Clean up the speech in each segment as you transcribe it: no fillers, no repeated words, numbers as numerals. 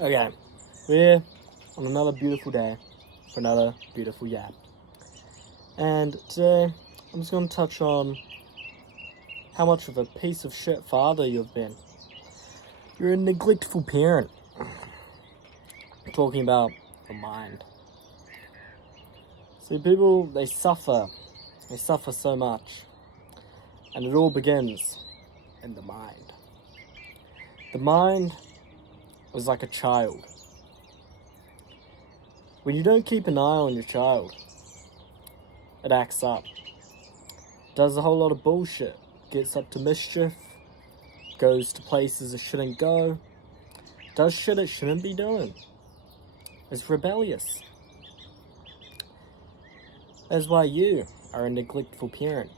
Okay, we're on another beautiful day for another beautiful yap. And today, I'm just going to touch on how much of a piece of shit father you've been. You're a neglectful parent. I'm talking about the mind. See, people, they suffer. They suffer so much. And it all begins in the mind. The mind is like a child. When you don't keep an eye on your child, it acts up. Does a whole lot of bullshit. Gets up to mischief. Goes to places it shouldn't go. Does shit it shouldn't be doing. Is rebellious. That's why you are a neglectful parent.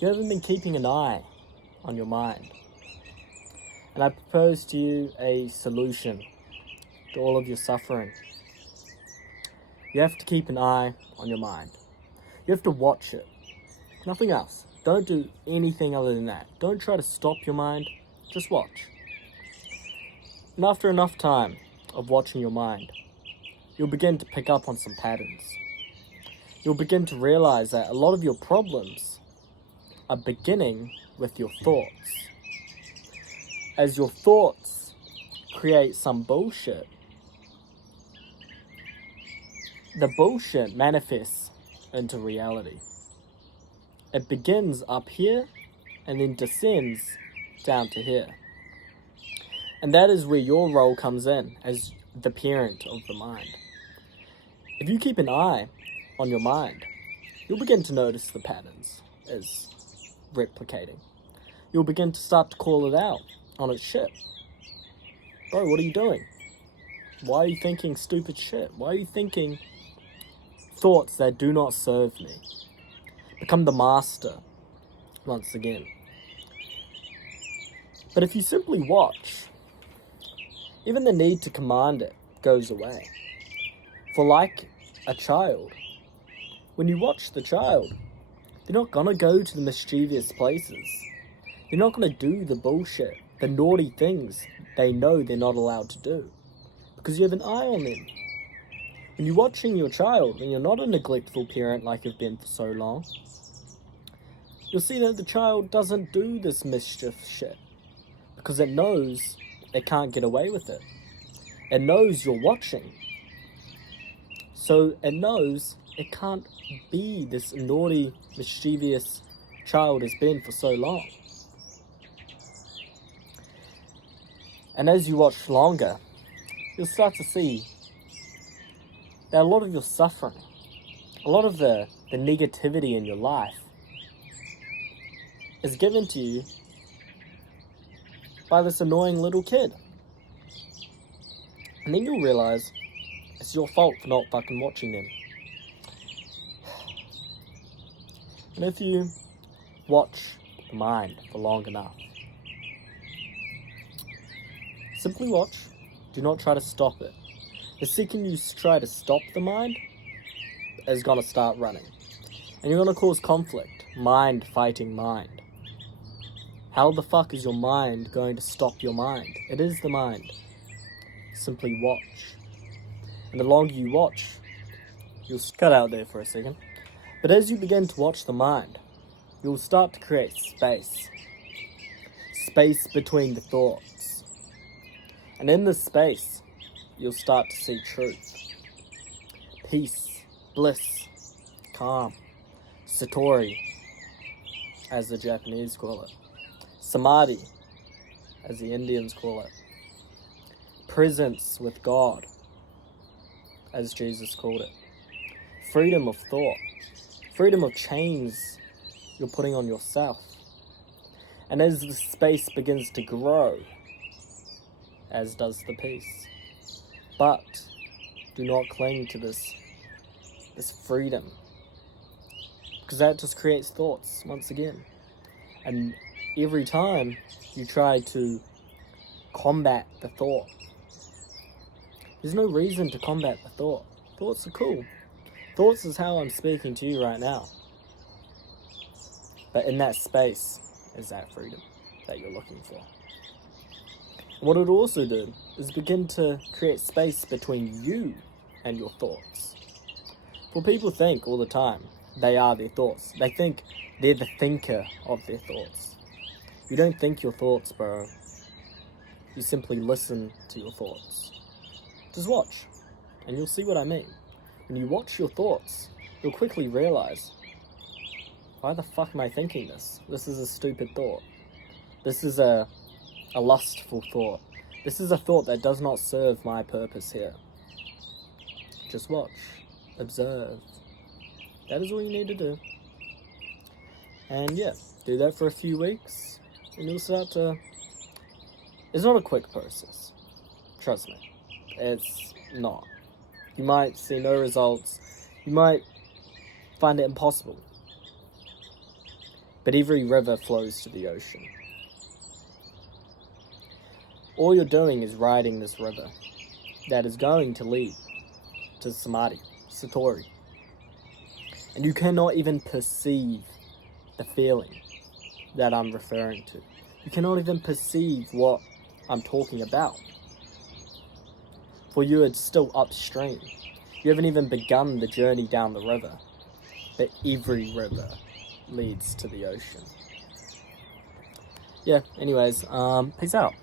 You haven't been keeping an eye on your mind. And I propose to you a solution to all of your suffering. You have to keep an eye on your mind. You have to watch it. Nothing else. Don't do anything other than that. Don't try to stop your mind. Just watch. And after enough time of watching your mind, you'll begin to pick up on some patterns. You'll begin to realize that a lot of your problems are beginning with your thoughts. As your thoughts create some bullshit, the bullshit manifests into reality. It begins up here and then descends down to here. And that is where your role comes in as the parent of the mind. If you keep an eye on your mind, you'll begin to notice the patterns as replicating. You'll begin to start to call it out on its shit. Bro, what are you doing? Why are you thinking stupid shit? Why are you thinking thoughts that do not serve me? Become the master once again. But if you simply watch, even the need to command it goes away. For like a child, when you watch the child, they're not gonna go to the mischievous places. They're not gonna do the bullshit, the naughty things they know they're not allowed to do. Because you have an eye on them. When you're watching your child, and you're not a neglectful parent like you've been for so long, you'll see that the child doesn't do this mischief shit. Because it knows it can't get away with it. It knows you're watching. So it knows it can't be this naughty, mischievous child it's been for so long. And as you watch longer, you'll start to see that a lot of your suffering, a lot of the negativity in your life is given to you by this annoying little kid. And then you'll realize it's your fault for not fucking watching them. And if you watch the mind for long enough, simply watch, do not try to stop it. The second you try to stop the mind, it's gonna start running. And you're gonna cause conflict, mind fighting mind. How the fuck is your mind going to stop your mind? It is the mind. Simply watch. And the longer you watch, you'll cut out there for a second. But as you begin to watch the mind, you'll start to create space. Space between the thoughts. And in this space, you'll start to see truth. Peace, bliss, calm, satori, as the Japanese call it. Samadhi, as the Indians call it. Presence with God, as Jesus called it. Freedom of thought. Freedom of chains you're putting on yourself. And as the space begins to grow, as does the peace. But do not cling to this freedom. Because that just creates thoughts once again. And every time you try to combat the thought, there's no reason to combat the thought. Thoughts are cool. Thoughts is how I'm speaking to you right now. But in that space is that freedom that you're looking for. And what it'll also do is begin to create space between you and your thoughts. For people think all the time they are their thoughts. They think they're the thinker of their thoughts. You don't think your thoughts, bro. You simply listen to your thoughts. Just watch, and you'll see what I mean. When you watch your thoughts, you'll quickly realize, why the fuck am I thinking this? This is a stupid thought. This is a lustful thought. This is a thought that does not serve my purpose here. Just watch. Observe. That is all you need to do. And yeah, do that for a few weeks, and you'll start to... It's not a quick process. Trust me. It's not. You might see no results. You might find it impossible. But every river flows to the ocean. All you're doing is riding this river that is going to lead to Samadhi, Satori. And you cannot even perceive the feeling that I'm referring to. You cannot even perceive what I'm talking about. For you, it's still upstream. You haven't even begun the journey down the river. But every river leads to the ocean. Yeah, anyways, peace out.